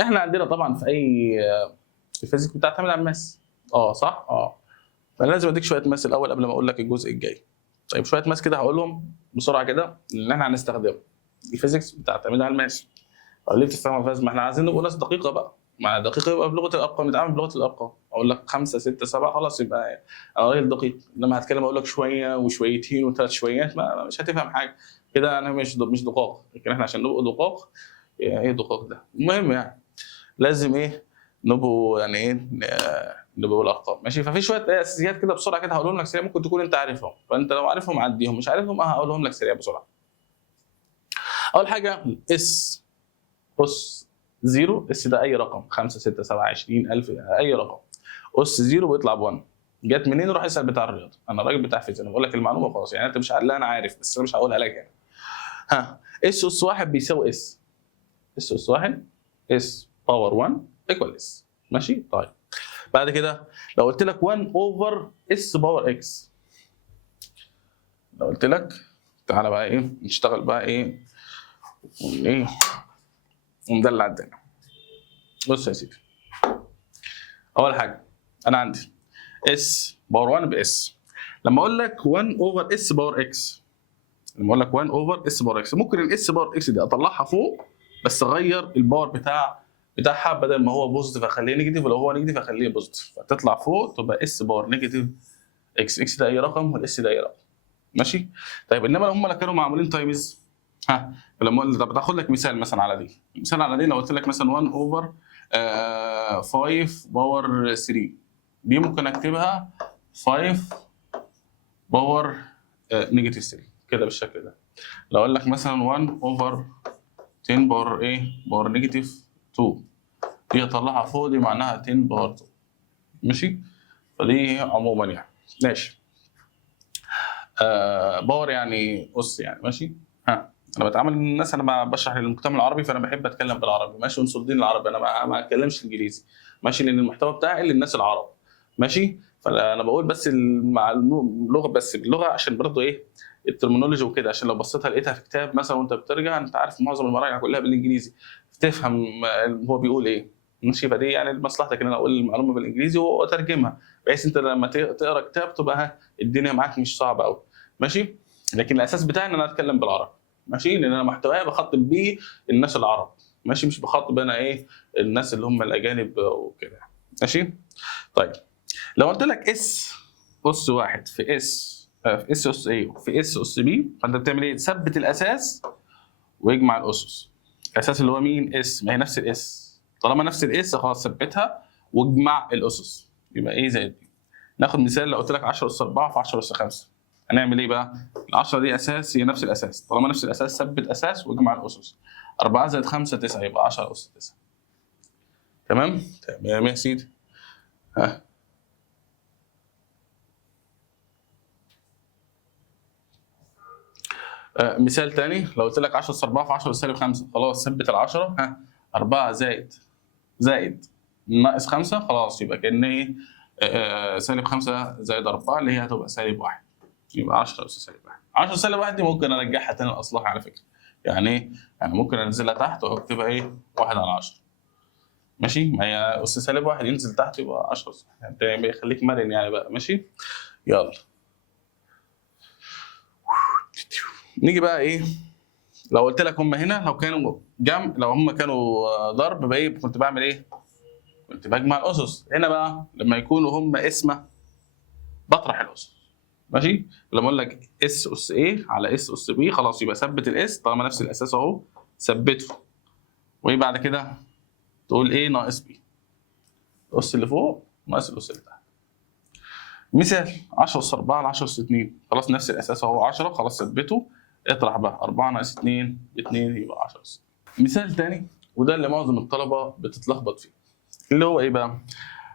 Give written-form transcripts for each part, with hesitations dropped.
احنا عندنا طبعا في اي الفيزيك بتعتمد على الماس. صح. فانا لازم اديك شويه ماس الاول قبل ما اقول لك الجزء الجاي. طيب شويه ماس كده هقولهم بسرعه كده اللي احنا هنستخدمه. الفيزيكس بتعتمد على الماس. طب ليه بتستخدم فاز؟ ما احنا عايزين نبقى ناس دقيقه بقى. مع دقيقه يبقى بلغه الارقام، نتعامل بلغه الارقام. اقول لك 5 6 7 خلاص يبقى انا راجل دقيق. انما هتكلم اقول لك شويه وشويتين وثلاث شويات مش هتفهم حاجه. كده انا مش دقاق. لكن احنا عشان نبقى دقاق، ايه دقاق ده؟ المهم يعني لازم ايه نبقوا يعني ايه نبقوا بالارقام. ماشي. ففي شويه اساسيات كده بسرعه كده هقولهم لك سريع، ممكن تكون انت عارفهم. فانت لو عارفهم عديهم، مش عارفهم هقولهم لك سريع بسرعه. اول حاجه اس اس 0. اس ده اي رقم، 5 6 7 20 1000 اي رقم. اس 0 بيطلع ب 1. جت منين؟ روح اسال بتاع الرياضه. انا الراجل بتاع فيزياء، انا بقول لك المعلومه وخلاص. يعني انت مش لا انا عارف بس انا مش هقولها لك يعني. اس 1 بيساوي اس 1 اس باور 1 ايكوال اس. ماشي. طيب بعد كده لو قلت لك 1 اوفر اس باور اكس، لو قلت لك تعالى بقى ايه نشتغل بقى ايه وندلع الدنيا. بص يا سيدي، اول حاجه انا عندي اس باور 1 باس. لما اقول لك 1 اوفر اس باور اكس، لما اقول لك 1 اوفر اس باور اكس، ممكن الاس باور اكس دي اطلعها فوق بس اغير الباور بتاعها. بدل ما هو بوزيتيف اخليه نيجاتيف، ولو هو نيجاتيف اخليه بوزيتيف، فتطلع فوق تبقى اس باور نيجاتيف اكس. اكس ده اي رقم والاس ده اي رقم. ماشي. طيب انما لو هم كانوا معمولين تايمز، فلما طب تاخد لك مثال مثلا على دي. مثال على دي لو قلت لك مثلا 1 اوفر 5 باور 3، دي ممكن اكتبها 5 باور نيجاتيف 3 كده بالشكل ده. لو اقول لك مثلا 1 اوفر 10 باور باور نيجاتيف 2، دي اطلعها فوق دي معناها 10 باور 2. ماشي. فدي عموما يعني ماشي. باور يعني اس يعني. ماشي. انا بتعامل الناس، انا بشرح للمجتمع العربي فانا بحب اتكلم بالعربي. ماشي. ونصدين العربي، انا ما اتكلمش انجليزي. ماشي. لان المحتوى بتاعي للناس العرب. ماشي. فانا بقول بس مع اللغه، بس باللغه عشان برضه الترمينولوجي وكده، عشان لو بصيتها لقيتها في كتاب مثلا وانت بترجع، انت عارف معظم المراجع كلها بالانجليزي، تفهم هو بيقول ايه. ماشي. فدي يعني مصلحتك ان انا اقول المعلومه بالانجليزي واترجمها، بحيث انت لما تقرا كتاب تبقى الدنيا معاك مش صعبه قوي. ماشي. لكن الاساس بتاعي ان انا اتكلم بالعربي. ماشي. لان انا محتواي بخاطب بيه الناس العرب. ماشي. مش بخاطب انا الناس اللي هم الاجانب وكده. ماشي. طيب لو قلت لك اس واحد في اس اس ايه في اس بي، فانت بتعمل ايه؟ تثبت الاساس ويجمع الاسس. الاساس اللي هو مين؟ اس. ما هي نفس الاس. طالما نفس الاس خلاص ثبتها واجمع الاسس. يبقى زائد بي. ناخد مثال. لو قلت لك 10 اس 4 في 10 اس 5، هنعمل ايه بقى؟ ال 10 دي اساس، هي نفس الاساس. طالما نفس الاساس ثبت اساس واجمع الاسس. 4 زائد 5 9، يبقى 10 اس 9. تمام؟ تمام يا سيدي. ها مثال تاني. لو قلت لك 10 اس 4 في 10 سالب 5، خلاص ثبت ال 10. 4 زائد ناقص 5، خلاص يبقى كأن سالب 5 زائد 4 اللي هي هتبقى سالب 1. يبقى 10 اس سالب 1. 10 سالب 1 دي ممكن ارجعها تاني لاصلها على فكره. يعني يعني ممكن انزلها تحت واكتبها 1 على 10. ماشي. ما هي اس سالب 1 ينزل تحت يبقى 10 يعني يخليك مرن يعني بقى. ماشي. يلا نيجي بقى لو قلت لك هم هنا لو كانوا لو هم كانوا ضرب بقى كنت بعمل كنت بجمع الاسس. هنا بقى لما يكونوا هم اسمه بطرح الاسس. ماشي. لما اقول لك اس اس على اس اس بي، خلاص يبقى ثبت الاس طالما نفس الاساس اهو ثبته. بعد كده تقول ناقص بي. الاس اللي فوق ناقص الاس اللي تحت. مثال 10 اس 4 على 10 اس 2، خلاص نفس الاساس اهو 10، خلاص ثبته. اطرح بقى 4 ناقص 2 2 يبقى 10 اس. مثال تاني، وده اللي معظم الطلبه بتتلخبط فيه، اللي هو بقى؟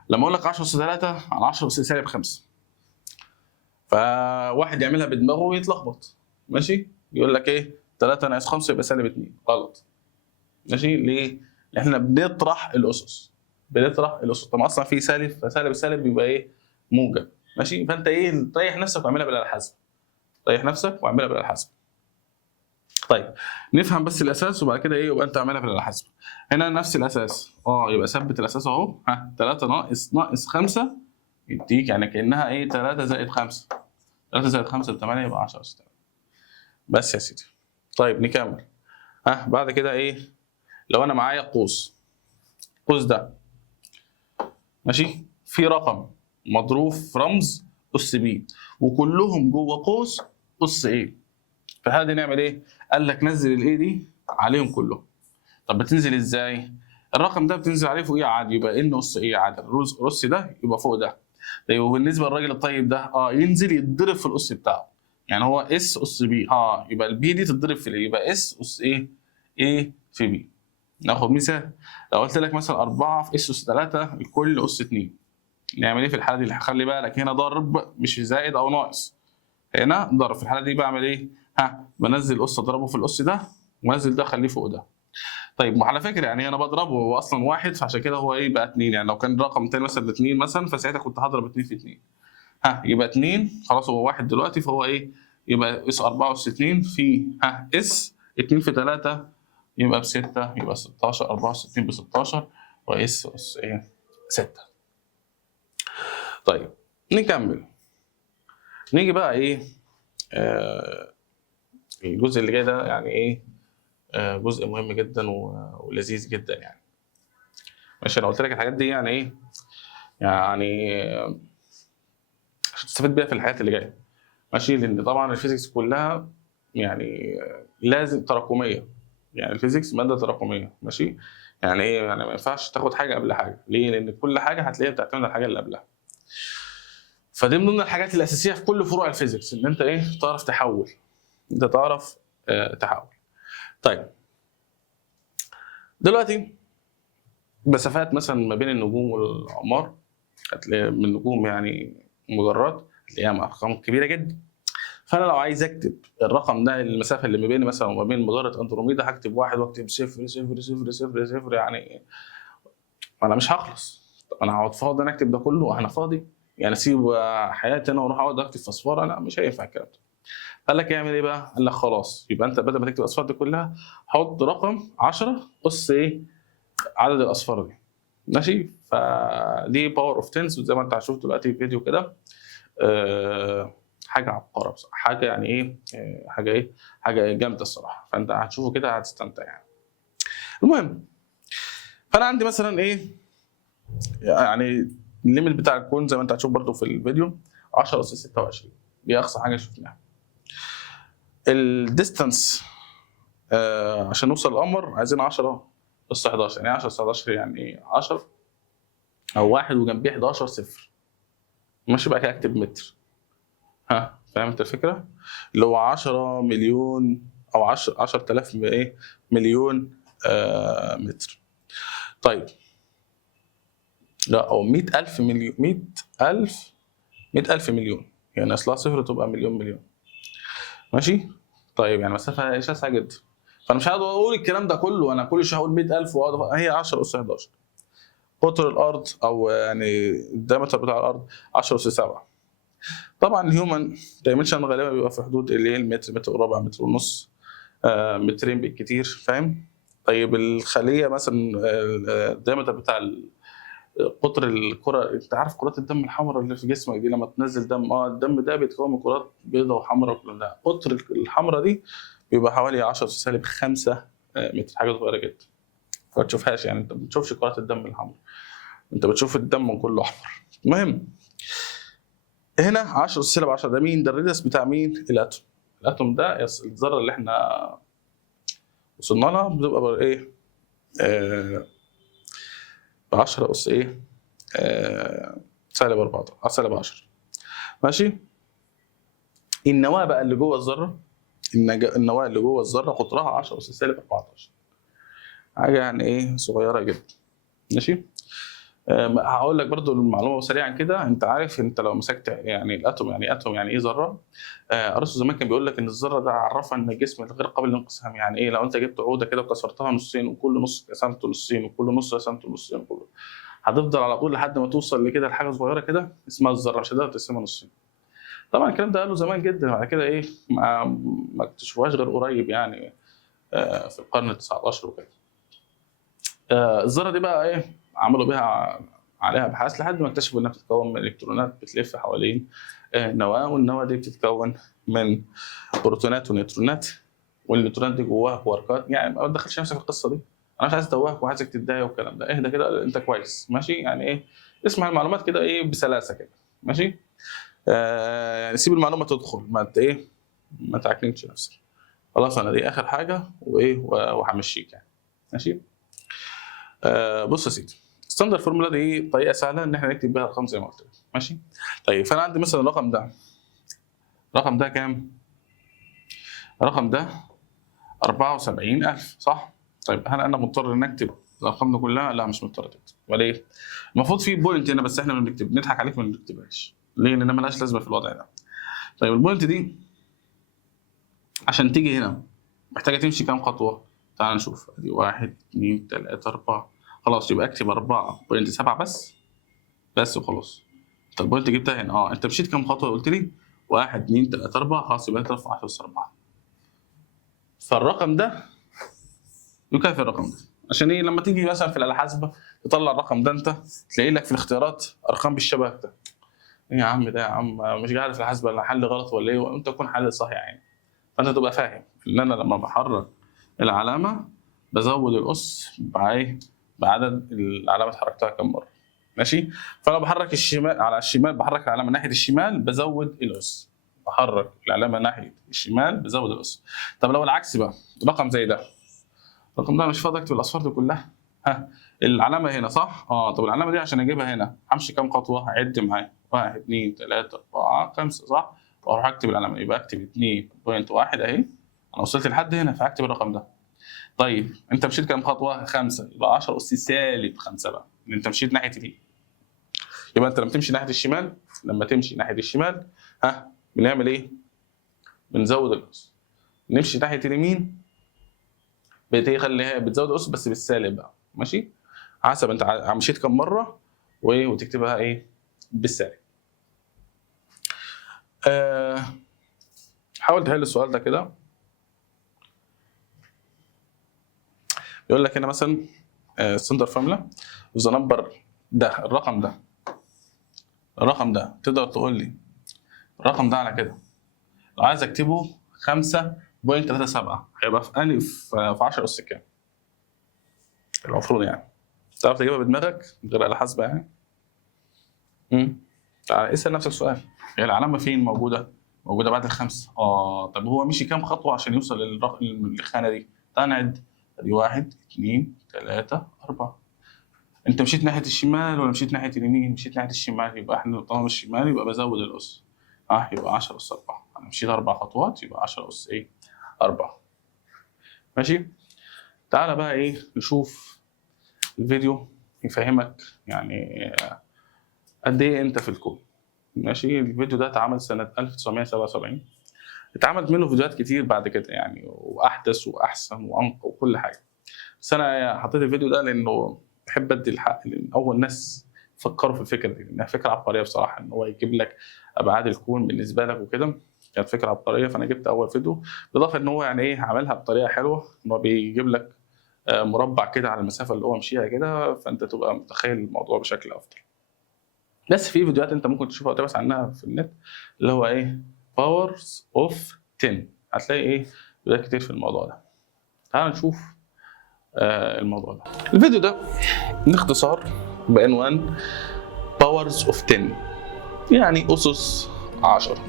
لما اقول لك 10 اس 3 على 10 اس سالب 5، فواحد يعملها بدماغه ويتلخبط. ماشي. يقول لك 3 ناقص 5 يبقى سالب 2. غلط. ماشي. ليه؟ لان احنا بنطرح الاسس. طب اصلا في سالب، فسالب السالب بيبقى موجب. ماشي. فانت ريح نفسك واعملها بالاله الحاسبه. ريح نفسك واعملها بالاله الحاسبه. طيب نفهم بس الاساس وبعد كده ايه يبقى انت اعملها في الحاسبه. هنا نفس الاساس يبقى ثبت الاساس اهو. 3 ناقص 5 يديك يعني كانها ايه 3 زائد 5. 3 زائد 5 ب 8 يبقى 10 أس 8. بس يا سيدي. طيب نكمل. بعد كده ايه؟ لو انا معايا قوس ده ماشي في رقم مضروب في رمز اس بي وكلهم جوه قوس اس ايه، في الحاله دي نعمل ايه؟ قال لك نزل الايه دي عليهم كلهم. طب بتنزل ازاي؟ الرقم ده بتنزل عليه فوقيه عادي يبقى ان اس ايه عادي، الرص ده يبقى فوق ده. طيب وبالنسبه للراجل الطيب ده ينزل يتضرب في الاس بتاعه. يعني هو اس بي يبقى البي دي تتضرب في الايه، يبقى اس ايه؟ ايه في بي. ناخد مثال. لو قلت لك مثلا 4 في اس 3 الكل اس 2، نعمل ايه في الحاله دي؟ خلي بالك هنا ضرب مش زائد او ناقص، هنا ضرب. في الحاله دي بعمل ايه؟ بنزل اس اضربه في الاس ده وانزل ده اخليه فوق ده. طيب على فكره يعني انا بضربه هو اصلا واحد فعشان كده هو ايه بقى 2. يعني لو كان رقم تاني مثلا 2 مثلا فساعتها كنت هضرب 2 في 2. يبقى 2 خلاص هو واحد دلوقتي فهو ايه؟ يبقى اس 64 في اس 2 في 3 يبقى ب 6 يبقى 16. 64 ب 16 اس ايه 6. طيب نكمل. نيجي بقى ايه الجزء اللي جاي ده يعني ايه جزء مهم جدا ولذيذ جدا يعني. ماشي انا قلت لك الحاجات دي يعني ايه؟ يعني عشان تستفيد بيها في الحياه اللي جايه. ماشي لان طبعا الفيزيكس كلها يعني لازم تراكميه. يعني الفيزيكس ماده تراكميه ماشي. يعني ايه؟ يعني ما ينفعش تاخد حاجه قبل حاجه. ليه؟ لان كل حاجه هتلاقيها بتعتمد على الحاجه اللي قبلها. فدي من ضمن الحاجات الاساسيه في كل فروع الفيزيكس ان انت ايه تعرف تحول. انت تعرف تحول. طيب دلوقتي مسافات مثلا ما بين النجوم والاقمار هتلاقي من النجوم يعني مجرات هتلاقيها ارقام كبيره جدا. فانا لو عايز اكتب الرقم ده المسافه اللي ما بيني مثلا وما بين مجره اندروميدا هكتب 1 واكتب 0 0 0 0 0 يعني انا مش هخلص. طب انا هقعد فاضي انا اكتب ده كله؟ انا فاضي يعني اسيب حياتي انا واروح اقعد اكتب في اصفار؟ انا مش هينفع الكلام ده. قال لك يعمل ايه بقى؟ قال لك خلاص يبقى انت بدل ما تكتب الاصفار دي كلها حط رقم 10 اس ايه عدد الاصفار دي. ماشي. فدي باور اوف تنس زي ما انت هتشوف دلوقتي في فيديو كده. حاجه عبقره بصراحه. حاجه يعني ايه حاجه ايه حاجه جامده الصراحه. فانت هتشوفه كده هتستمتع يعني. المهم فانا عندي مثلا ايه يعني الليميت بتاع الكون زي ما انت هتشوف برضو في الفيديو 10 اس 26 دي اقصى حاجه شفناها. الديستانس عشان نوصل للقمر عايزين 10 اس 11. يعني 10 اس 11 يعني 10 او 1 وجنبيه 11 صفر. ماشي بقى كده اكتب متر. فاهم انت الفكره؟ اللي هو 10 مليون او 10000 ايه مليون متر. طيب لا او 100000 مليون 100000 مليون يعني اصلها صفر تبقى مليون. ماشي. طيب يعني مسافه شاسعه جدا. فانا مش هقعد اقول الكلام ده كله انا كل شويه اقول 100000 هي 10 اس 11. قطر الارض او يعني الدايمتر بتاع الارض 10 اس 7. طبعا الهيومن دايمنشن غالبا بيبقى في حدود اللي هي المتر متر وربع متر ونص مترين بالكتير. فاهم؟ طيب الخليه مثلا الدايمتر بتاع قطر الكره. انت عارف كرات الدم الحمراء اللي في جسمك دي لما تنزل دم الدم ده بيتكون من كرات بيضاء وحمراء كلها. قطر الحمراء دي بيبقى حوالي 10 سالب 5 متر. حاجه صغيره جدا ما تشوفهاش. يعني انت ما بتشوفش كرات الدم الحمراء انت بتشوف الدم كله احمر. المهم هنا 10 سالب 10 ده مين؟ ده الريدس بتاع مين؟ الاتوم. الاتوم ده الذره اللي احنا وصلنا لها بتبقى ايه 10 اس ايه سالب 14 سالب 10. ماشي. النواه بقى اللي جوه الذره النواه اللي جوه الذره قطرها 10 اس سالب 14. حاجه يعني ايه صغيره جدا. ماشي. هقول لك برضو المعلومه سريعا كده. انت عارف انت لو مسكت يعني الاتوم يعني اتوم يعني ايه ذره. ارسطو زمان كان بيقول لك ان الذره ده عرفها ان الجسم غير قابل للانقسام. يعني ايه؟ لو انت جبت عوده كده وكسرتها نصين وكل نص قسمته نصين وكل نص قسمته نصين كله هتفضل على طول لحد ما توصل لكده لحاجه صغيره كده اسمها الذره مش هتقدر تقسمها نصين. طبعا الكلام ده قاله زمان جدا، بعد كده ايه ما اكتشفوهاش غير قريب يعني، في القرن ال 19 وكده. الذره دي بقى ايه، عملوا بيها عليها ابحاث لحد ما اكتشفوا انها بتتكون من الكترونات بتلف حوالين نواه، والنواه دي بتتكون من بروتونات ونيوترونات، والنيوترونات دي جواها كواركات. يعني ما تدخلش نفسك في القصه دي، انا مش عايز اتوهك وعايزك تتضايق والكلام ده، اهدى كده انت كويس ماشي يعني ايه، اسمع المعلومات كده ايه بسلاسه كده ماشي. يعني سيب المعلومه تدخل، ما ايه ما تعكننش نفسك. خلاص انا دي اخر حاجه وايه وهمشيك يعني ماشي. بص يا سيدي، ستاندر فورمولا دي طريقه سهله ان احنا نكتب بيها ارقام زي ما قلت لك ماشي. طيب فانا عندي مثلا الرقم ده كام؟ الرقم ده 74000 صح؟ طيب هل انا مضطر ان اكتب الارقام دي كلها؟ لا مش مضطر تكتب. وليه؟ المفروض في بوينت هنا بس احنا ما بنكتب، نضحك عليك ما بنكتبهاش. ليه؟ لان مالهاش لازمه في الوضع ده. طيب البوينت دي عشان تيجي هنا محتاجه تمشي كام خطوه؟ تعال نشوف، ادي 1 2 3 4. خلاص يبقى اكتب 4.7 بس وخلاص. طب البوينت جبتها هنا، انت مشيت كام خطوه قلت لي؟ 1 2 3 4. خلاص يبقى انت رفع 10 اس 4. فالرقم ده يكافئ الرقم ده. عشان ايه؟ لما تيجي مثلا في الاله الحاسبه تطلع الرقم ده، انت تلاقي لك في الاختيارات ارقام بالشبه ده. ايه يا عم ده يا عم، مش قاعد في الحاسبه ولا حل غلط ولا ايه، وانت تكون حل صح يعني. فانت تبقى فاهم ان انا لما بحرك العلامه بزود الاس بعدد العلامات حركتها كم مره ماشي. فانا بحرك الشمال على الشمال، بحرك العلامه ناحيه الشمال بزود الاس، بحرك العلامه ناحيه الشمال بزود الاس. طب لو العكس بقى، رقم زي ده، الرقم ده مش فاضي اكتب الاصفار دي كلها. العلامه هنا صح؟ طب العلامه دي عشان اجيبها هنا همشي كام خطوه؟ عد معايا، 1 2 3 4 5 صح؟ واروح اكتب العلامه، يبقى اكتب 2.1 اهي، انا وصلت لحد هنا فاكتب الرقم ده. طيب انت مشيت كام خطوه؟ 5، يبقى 10 اس سالب 5 بقى، لان انت مشيت ناحيه اليمين. يبقى انت لما تمشي ناحيه الشمال، بنعمل ايه؟ بنزود الاس. نمشي ناحيه اليمين بتخليها بتزود الاس بس بالسالب بقى ماشي، حسب انت مشيت كم مره وتكتبها ايه بالسالب. حاول تحل السؤال ده كده. يقول لك هنا مثلا ستاندر فورمولا ذا نمبر ده، الرقم ده تقدر تقول لي الرقم ده على كده لو عايز اكتبه 5.37 هيبقى في انهي في 10 اس كام؟ المفروض يعني تعرف تجيبها بدماغك من غير آلة حاسبة يعني. تعال اسال نفسك سؤال، هي العلامه فين موجوده بعد الخمسه. طب هو مشي كام خطوه عشان يوصل للخانه دي؟ تعال نعد، ادي 1 2 3 4. انت مشيت ناحيه الشمال ولا مشيت ناحيه اليمين؟ مشيت ناحيه الشمال، يبقى احنا طالما الشمال يبقى بزود الاس، يبقى 10 اس 4. انا مشيت 4 خطوات يبقى 10 اس 4 ماشي. تعال بقى ايه نشوف الفيديو يفهمك يعني قد ايه انت في الكون ماشي. الفيديو ده اتعمل سنه 1977، اتعملت منه فيديوهات كتير بعد كده يعني، واحدث واحسن وانقى وكل حاجه، بس انا حطيت الفيديو ده لانه بحب ادي الحق لان اول ناس فكروا في الفكره دي، لانها فكره عبقريه بصراحه، ان هو يجيب لك ابعاد الكون بالنسبه لك وكده، كانت فكره عبقريه. فانا جبت اول فيديو، بالاضافه ان هو يعني ايه عملها بطريقه حلوه، ان هو بيجيب لك مربع كده على المسافه اللي هو مشيها كده، فانت تبقى متخيل الموضوع بشكل افضل. بس في فيديوهات انت ممكن تشوفها وتبحث عنها في النت، اللي هو ايه باورز اوف 10، هتلاقي ايه فيديوهات كتير في الموضوع ده. تعال نشوف الموضوع ده. الفيديو ده باختصار بعنوان باورز اوف 10، يعني اسس 10.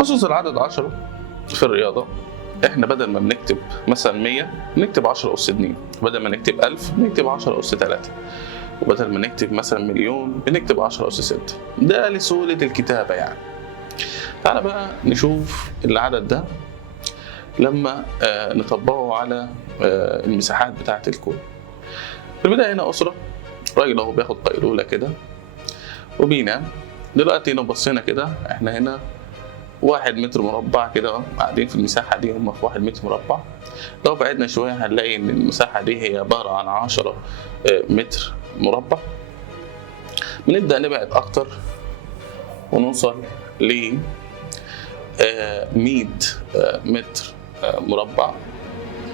اسس العدد 10 في الرياضه، احنا بدل ما بنكتب مثلا 100 نكتب 10 اس 2، بدل ما نكتب 1000 نكتب 10 اس 3، وبدل ما نكتب مثلا مليون بنكتب 10 أس 6. ده لسهولة الكتابة يعني. تعال بقى نشوف العدد ده لما نطبقه على المساحات بتاعة الكون. في البداية هنا أسرة، راجل اهو بياخد قيلولة كده وبينام. دلوقتي لو بصينا كده احنا هنا 1 متر مربع كده قاعدين في المساحة دي، هم في 1 متر مربع. لو بعدنا شوية هنلاقي إن المساحة دي هي عبارة عن 10 متر مربع. بنبدأ نبعد أكتر ونوصل ل 100 متر مربع.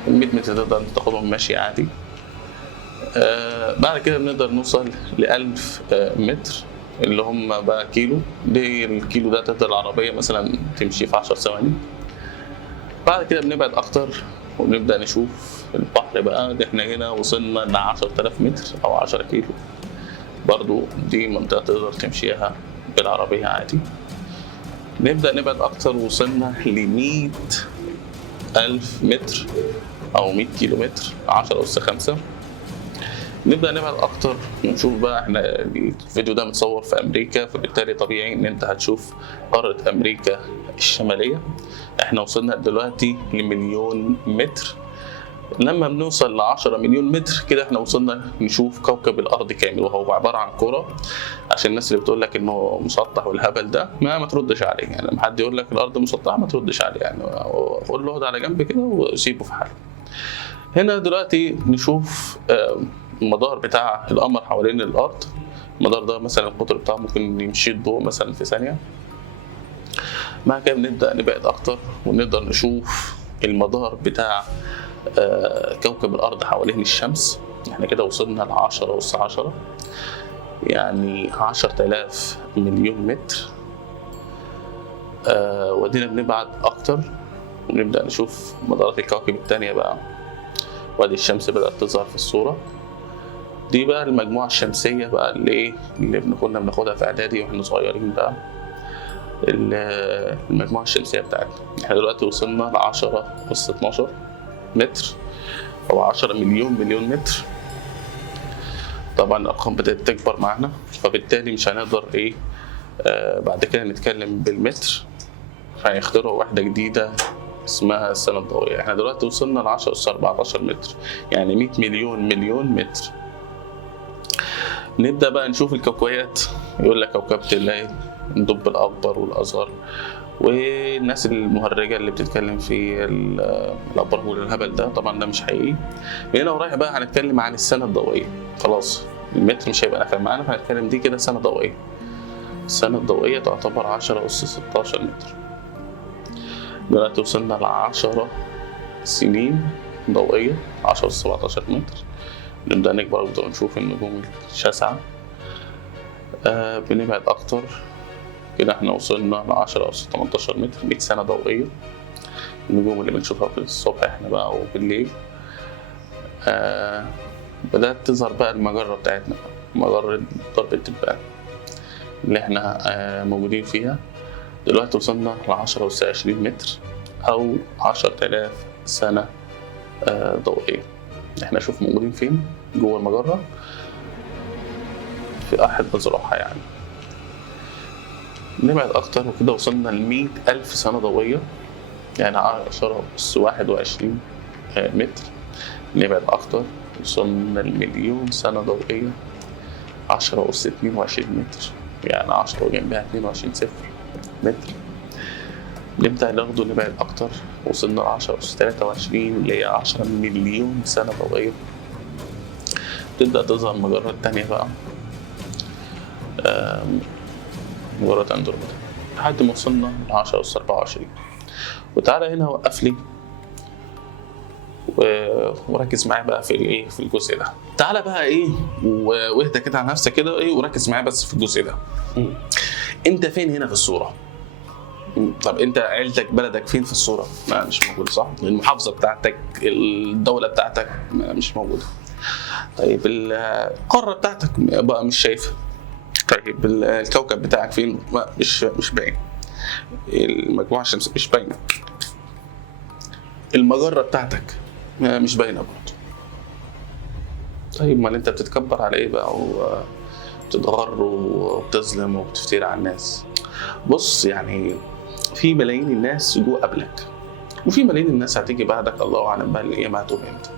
100 متر تقدر تاخدهم ماشي عادي. بعد كده بنقدر نوصل ل 1000 متر اللي هم بقى كيلو. دي الكيلو ده تقدر العربية مثلا تمشي في 10 ثواني. بعد كده بنبعد أكتر ونبدأ نشوف البحر بقى. دي احنا هنا وصلنا ل 10000 متر أو 10 كيلو. برضو دي منطقة تقدر تمشيها بالعربية عادي. نبدأ نبعد أكتر وصلنا ل 100,000 متر أو 100 كيلو متر، 10 أس 5. نبدأ نبعد أكتر ونشوف بقى. احنا الفيديو ده متصور في أمريكا، فبالتالي طبيعي إن أنت هتشوف قارة أمريكا الشمالية. احنا وصلنا دلوقتي ل1,000,000 متر. لما بنوصل ل10 مليون متر كده احنا وصلنا نشوف كوكب الأرض كامل، وهو عبارة عن كرة. عشان الناس اللي بتقول لك إنه مسطح والهبل ده ما تردش عليه. يعني لما حد يقول لك الأرض مسطحة ما تردش عليه، يعني قول له اقعد على جنب كده وسيبه في حاله. هنا دلوقتي نشوف المدار بتاع القمر حوالين الأرض. المدار ده مثلا القطر بتاعه ممكن يمشي الضوء مثلا في ثانية. بعد كده بنبدأ نبعد أكتر ونقدر نشوف المدار بتاع كوكب الأرض حوالين الشمس. احنا كده وصلنا ل10 أس 10، يعني 10,000 مليون متر. ودينا بنبعد أكتر ونبدأ نشوف مدارات الكواكب التانية بقى. وادي الشمس بدأت تظهر في الصورة. دي بقى المجموعة الشمسية بقى اللي كنا بناخدها في إعدادي واحنا صغيرين بقى. المجموعة الشمسية بتاعتنا احنا دلوقتي وصلنا ل10 أس 12 متر أو 10 مليون متر. طبعا الأرقام بدأت تكبر معنا، فبالتالي مش هنقدر بعد كده نتكلم بالمتر، فهيخترعوا واحدة جديدة اسمها السنة الضوئية. احنا دلوقتي وصلنا ل10 أس 14 متر، يعني 100 مليون متر. نبدأ بقى نشوف الكوكبات. يقول لك كوكبة الليل، الدب الأكبر والأصغر، والناس المهرجة اللي بتتكلم في الأبراج والهبل ده. طبعا ده مش حقيقي. من هنا ورايح بقى هنتكلم عن السنة الضوئية. خلاص المتر مش هيبقى نافع معانا، فهنتكلم دي كده سنة ضوئية. السنة الضوئية تعتبر 10 أس 16 متر. دلوقتي وصلنا ل10 سنين ضوئية، 10 أس 17 متر. نبدأ نكبر ونشوف النجوم الشاسعة. بنبعد أكتر كده احنا وصلنا ل10 أس 18 متر، 100 سنة ضوئية. النجوم اللي بنشوفها في الصبح احنا بقى وبالليل. بدأت تظهر بقى المجرة بتاعتنا، مجرة درب التبان اللي احنا موجودين فيها. دلوقتي وصلنا ل10 أس 20 متر أو 10,000 سنة ضوئية. احنا شوف موجودين فين جوه المجرة، في أحد أذرعها يعني. نبعد أكتر وكده وصلنا ل100,000 سنة ضوئية، يعني 10 أس 21 متر. نبعد أكتر وصلنا ل1,000,000 سنة ضوئية، 10 أس 22 متر، يعني 10 وجنبها 22 صفر متر. نبدأ ناخده نبعد أكتر، وصلنا ل10 أس 23 اللي هي 10 مليون سنة ضوئية. تبدأ تظهر مجرات تانية بقى، مجرة أندروميدا، لحد ما وصلنا ل10 أس 24. وتعالى هنا وقف لي وركز معايا بقى في في الجزء ده. تعالى بقى واهدى كده على نفسك كده وركز معايا بس في الجزء ده. انت فين هنا في الصورة؟ طب انت عيلتك بلدك فين في الصورة؟ ما مش موجودة صح؟ المحافظة بتاعتك، الدولة بتاعتك مش موجودة. طيب القارة بتاعتك بقى مش شايفها. طيب الكوكب بتاعك فين؟ مش باين. المجموعة الشمسية مش باينة. المجرة بتاعتك مش باينة برضه. طيب ما انت بتتكبر على ايه بقى وبتتغر وبتظلم وبتفتري على الناس؟ بص يعني في ملايين الناس جوه قبلك، وفي ملايين الناس هتيجي بعدك، الله اعلم بقى القيامة هتقوم امتى.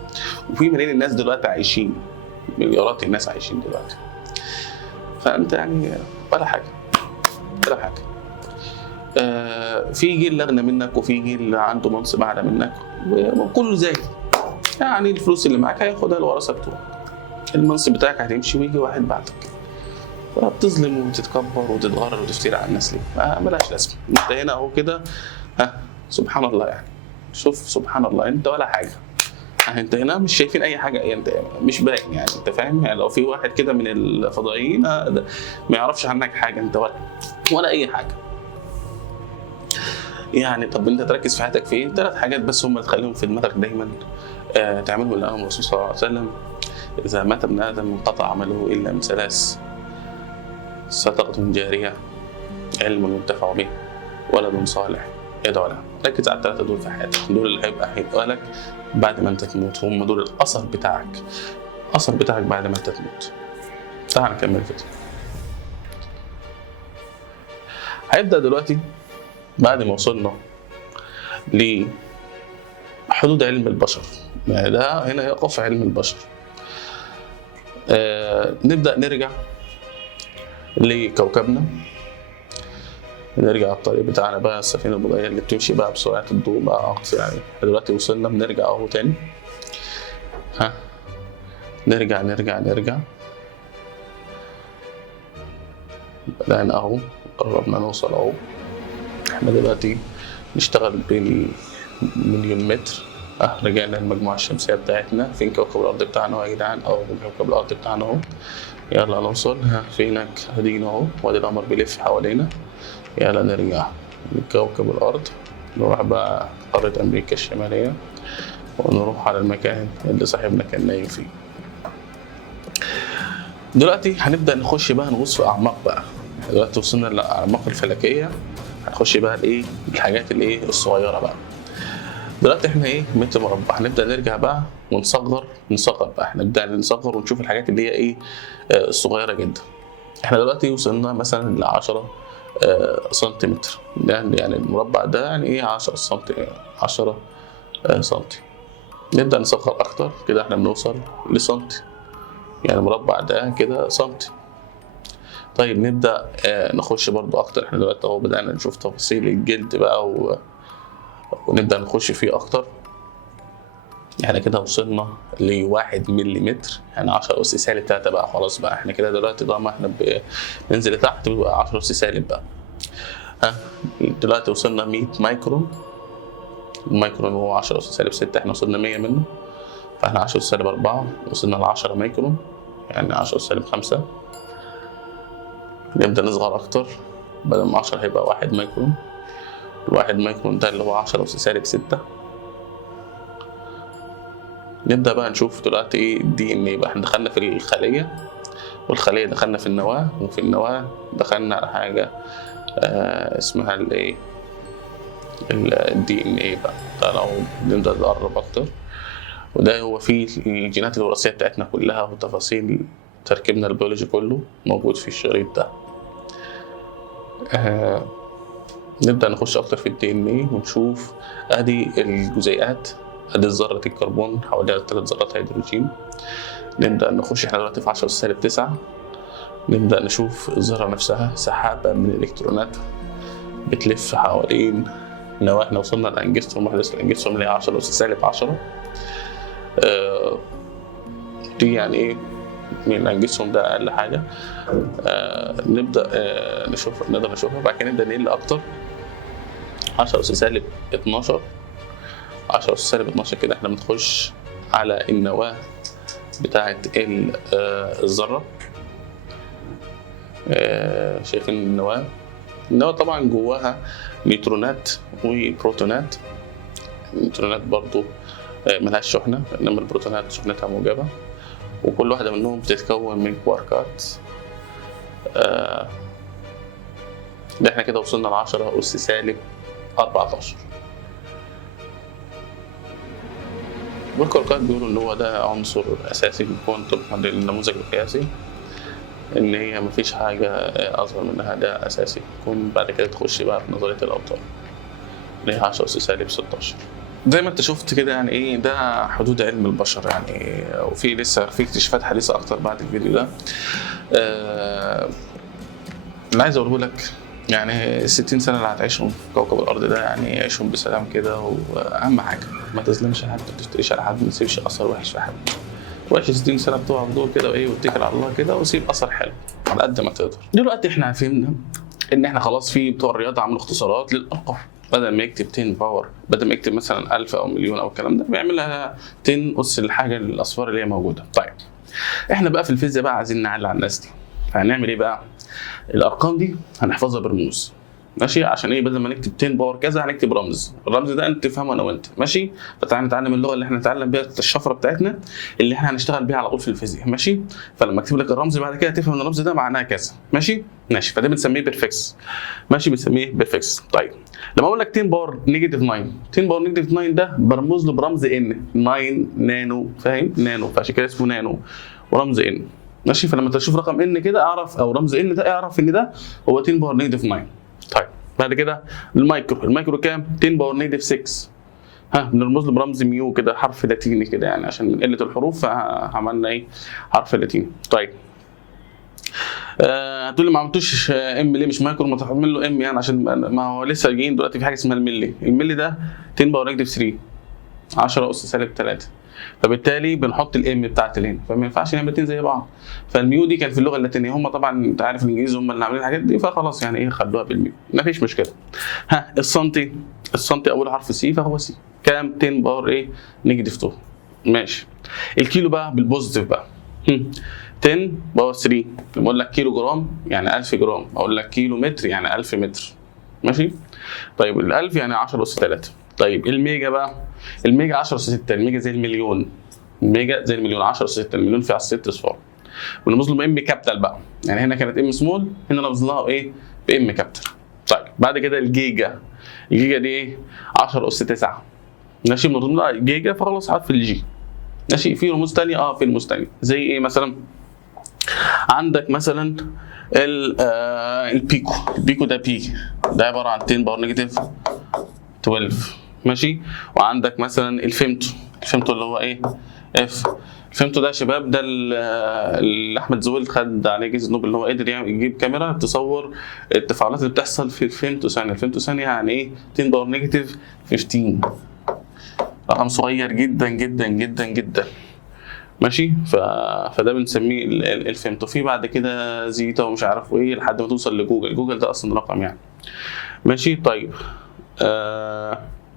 وفي ملايين الناس دلوقتي عايشين، مليارات الناس عايشين دلوقتي. فانت يعني ولا حاجة. في جيل اغنى منك وفي جيل عنده منصب اعلى منك، وكله زي يعني الفلوس اللي معاك هياخدها الورثه بتوعك، المنصب بتاعك هتمشي ويجي واحد بعدك. بتظلم وتتكبر وتتغرر وتفتري على الناس ليه؟ ملهاش لازمه. انت هنا اهو كده، سبحان الله يعني. شوف سبحان الله، انت ولا حاجه. انت هنا مش شايفين اي حاجه، يعني انت مش باين، يعني انت فاهم؟ يعني لو في واحد كده من الفضائيين ما يعرفش عنك حاجه، انت ولا اي حاجه. يعني طب انت تركز في حياتك في ايه؟ 3 حاجات بس هم اللي تخليهم في دماغك دايما، تعملهم اللي امر الرسول صلى الله عليه وسلم: اذا مات ابن ادم انقطع عمله الا من 3: صدقه جاريه، علم ينتفع به، ولد صالح يدعو له. ركز على ال3 دول في حياتك، دول اللي هيبقى لك بعد ما انت تموت، هم دول الاثر بتاعك، الاثر بتاعك بعد ما انت تموت. تعال نكمل الفيديو. هيبدا دلوقتي بعد ما وصلنا لحدود علم البشر، يعني ده هنا يقف علم البشر. نبدا نرجع لكوكبنا، نرجع على الطريق بتاعنا بقى، السفينه الفضائيه اللي بتمشي بقى بسرعه الضوء بقى اقصى. يعني دلوقتي وصلنا، بنرجع اهو تاني. نرجع بدأنا اهو، قربنا نوصل اهو. احنا دلوقتي نشتغل بالمليون متر. رجعنا المجموعة الشمسية بتاعتنا. فين كوكب الأرض بتاعنا اهو يا جدعان؟ كوكب الأرض بتاعنا اهو. يلا نوصل. فينك؟ هدينا اهو، وادي القمر بيلف حوالينا. يلا نرجع لكوكب الأرض، نروح بقى قارة أمريكا الشمالية، ونروح على المكان اللي صاحبنا كان نايم فيه. دلوقتي هنبدأ نخش بقى، نغوص في أعماق بقى. دلوقتي وصلنا للأعماق الفلكية، هنخش بقى الحاجات الصغيرة بقى. دلوقتي احنا متر مربع. هنبدأ نرجع بقى ونصغر بقى، نبدأ نصغر ونشوف الحاجات اللي هي الصغيرة جدا. احنا دلوقتي وصلنا مثلا ل 10 سنتيمتر، يعني المربع ده يعني 10 سنتي. نبدأ نصغر أكتر كده، احنا بنوصل لسنتي، يعني المربع ده كده سنتي. طيب نبدأ نخش برضو أكتر. احنا دلوقتي اهو بدأنا نشوف تفاصيل الجلد بقى ونبدأ نخش فيه أكتر. احنا كده وصلنا ل1 مليمتر، يعني 10 أس سالب 3 بقى. خلاص بقى احنا كده دلوقتي طالما احنا بننزل لتحت بيبقى 10 أس سالب بقى. دلوقتي وصلنا 100 مايكرون. المايكرون هو 10 أس سالب 6، احنا وصلنا 100 منه، فاحنا 10 أس سالب 4 وصلنا ل 10 مايكرون، يعني 10 أس سالب 5. نبدأ نصغر أكتر، بدل ما 10 هيبقى 1 مايكرون. ال1 مايكرون ده اللي هو 10 أس سالب 6. نبدأ بقى نشوف دلوقتي الدي ان ايه بقى. احنا دخلنا في الخلية، والخلية دخلنا في النواة، وفي النواة دخلنا على حاجة اسمها الدي ان ايه بقى. لو نبدأ نقرب أكتر، وده هو فيه الجينات الوراثية بتاعتنا كلها، وتفاصيل تركيبنا البيولوجي كله موجود في الشريط ده. نبدأ نخش أكتر في الدي ان ايه ونشوف ادي الجزيئات، ادي ذرة الكربون حواليها 3 ذرات هيدروجين. نبدأ نخش احنا دلوقتي في 10 أس سالب 9. نبدأ نشوف الذرة نفسها سحابة من الإلكترونات بتلف حوالين نواة. احنا وصلنا لأنجستروم، وحدة الأنجستروم اللي هي 10 أس سالب 10. دي يعني ايه؟ من الأنجستروم ده أقل حاجة. نبدأ نقدر نشوفها. بعد كده نبدأ نقل أكتر، 10 أس سالب 12. 10 أس سالب 12 كده احنا بنخش على النواة بتاعة الذرة. شايفين النواة طبعا جواها نيوترونات وبروتونات. النيوترونات برضو ملهاش شحنة، إنما البروتونات شحنتها موجبة، وكل واحدة منهم بتتكون من كواركات. ده احنا كده وصلنا ل 10 أس سالب 14. والكواركات بيقولوا إن هو ده عنصر أساسي في الكوانتم، النموذج القياسي، إن هي مفيش حاجة أصغر منها، ده أساسي يكون. بعد كده تخش بقى في نظرية الأوتار اللي هي 10 أس سالب 16. زي ما أنت شفت كده، يعني إيه ده حدود علم البشر يعني، وفي لسه في اكتشافات حديثة أكتر بعد الفيديو ده. اللي عايز أقوله لك يعني 60 سنة اللي هتعيشهم في كوكب الأرض ده، يعني عيشهم بسلام كده. وأهم حاجة ما تظلمش حد، ما تشتريش على حد، ما تسيبش أثر وحش في حد. وعيش 60 سنة بتوعك دول كده واتكل على الله كده، وسيب أثر حلو. على قد ما تقدر. دلوقتي احنا فهمنا ان احنا خلاص في بتوع الرياضه عملوا اختصارات للارقام، بدل ما يكتب 10 باور، بدل ما يكتب مثلا 1000 او مليون او الكلام ده، بيعملها 10 اس الحاجه الاصفار اللي هي موجوده. طيب احنا بقى في الفيزياء بقى عايزين نعلي على الناس دي، فهنعمل ايه بقى؟ الارقام دي هنحفظها برموز، ماشي؟ عشان ايه؟ بدل ما نكتب 10 باور كذا هنكتب رمز، الرمز ده انت تفهمه انا وانت، ماشي؟ فتعالى نتعلم اللغه اللي احنا نتعلم بيها الشفره بتاعتنا اللي احنا هنشتغل بيها على طول في الفيزياء، ماشي؟ فلما اكتب لك الرمز بعد كده تفهم ان الرمز ده معناه كذا، ماشي؟ ماشي، فده بنسميه بيرفكس، ماشي؟ بنسميه بيرفكس. طيب لما اقول لك 10 باور نيجاتيف 9، 10 باور نيجاتيف 9 ده برمز له برمز ان 9 نانو، فاهم؟ نانو، فعشان كده اسمه نانو ورمز ان، ماشي؟ فلما تشوف رقم ان كده اعرف، او رمز ان ده اعرف ان ده هو 10 باور نيجاتيف 9. طيب بعد كده المايكرو، المايكرو كام؟ 10 باور نيجاتيف 6، ها بنرمز له برمز ميو كده، حرف لاتيني كده يعني، عشان من قله الحروف فعملنا ايه؟ حرف لاتيني. طيب هتقول لي ما عملتوش ام ليه مش مايكرو؟ ما تعمل له ام يعني، عشان ما هو لسه جايين دلوقتي في حاجه اسمها الملي، الملي ده 10 باور نيجاتيف 3، 10 اس سالب 3، فبالتالي بنحط الام بتاعت هنا، فما ينفعش نعمل الاثنين زي بعض. فالميو دي كان في اللغه اللاتينيه، هم طبعا انت عارف الانجليزي هم اللي عاملين الحاجات دي، فخلاص يعني ايه خدوها بالميو، ما فيش مشكله. ها السنتي، السنتي اول حرف سي فهو سي، كام؟ 10 باور ايه؟ نيجاتيف 2، ماشي. الكيلو بقى بالبوزيتيف بقى 10 باور 3، لما اقول لك كيلو جرام يعني 1000 جرام، اقول لك كيلو متر يعني 1000 متر، ماشي؟ طيب ال1000 يعني 10 اس 3. طيب الميجا بقى، الميجا 10 اس 6، الميجا زي المليون، الميجا زي المليون، 10 اس 6، المليون فيها 6 اصفار. ونرمز له ام كابيتال بقى، يعني هنا كانت ام سمول، هنا رمز لها بايه؟ بام كابيتال. طيب بعد كده الجيجا، الجيجا دي ايه؟ 10 اس 9، ماشي؟ بنرمز لها جيجا فخلاص حرف الجي، ماشي؟ في رموز ثانيه، في رموز ثانيه زي ايه مثلا؟ عندك مثلا البيكو، البيكو ده بي، ده عباره عن 10 باور نيجاتيف 12، ماشي؟ وعندك مثلا الفيمتو، الفيمتو اللي هو ايه؟ اف. الفيمتو ده يا شباب ده اللي احمد زويل خد عليه جائزه نوبل، اللي هو قدر يجيب كاميرا تصور التفاعلات اللي بتحصل في الفيمتو ثانيه. الفيمتو ثانيه يعني ايه؟ 10 باور نيجاتيف 15، رقم صغير جدا جدا جدا جدا، ماشي؟ فده بنسميه الفيمتو. في بعد كده زيتا ومش عارف ايه لحد ما توصل لجوجل، جوجل ده اصلا رقم يعني، ماشي؟ طيب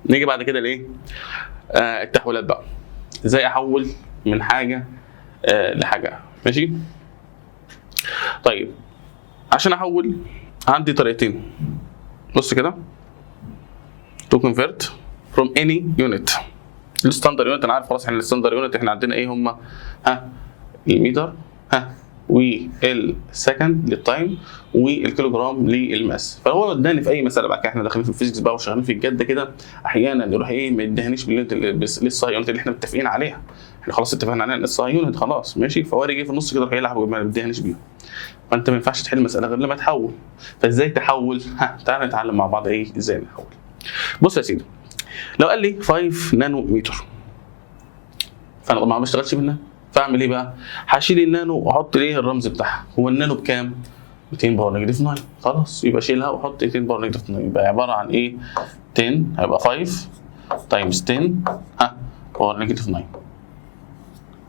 نيجي بعد كده لايه؟ التحويلات بقى، ازاي احول من حاجه لحاجه، ماشي؟ طيب عشان احول عندي طريقتين، بص كده، to convert from any unit. الستاندر يونت انا عارف خلاص، احنا الستاندر يونت احنا عندنا ايه هم؟ ها المتر، ها والسكند للتايم، والكيلو جرام للماس. فهو اداني في اي مساله بقى، احنا داخلين في الفيزيكس بقى وشغالين في الجد كده، احيانا يروح ايه ما يديهانيش للصاي يونت اللي احنا متفقين عليها، احنا خلاص اتفقنا عليها الصاي يونت خلاص، ماشي؟ فهو يجي في النص كده يلعب وما يديهانيش بيهم، فانت ما ينفعش تحل المساله غير لما تحول. فازاي تحول؟ ها تعالى نتعلم مع بعض ايه ازاي نحول. بص يا سيدي، لو قال لي 5 نانو متر، فانا طبعا ما بشتغلش بالنانو، فاعمل ايه بقى؟ هشيل النانو واحط ليه الرمز بتاعها، هو النانو بكام؟ 200 باور نيجاتيف 9، خلاص يبقى شيلها وحط 200 باور نيجاتيف 9، يبقى عباره عن ايه؟ 10 هيبقى 5 تايمز 10 باور نيجاتيف 9،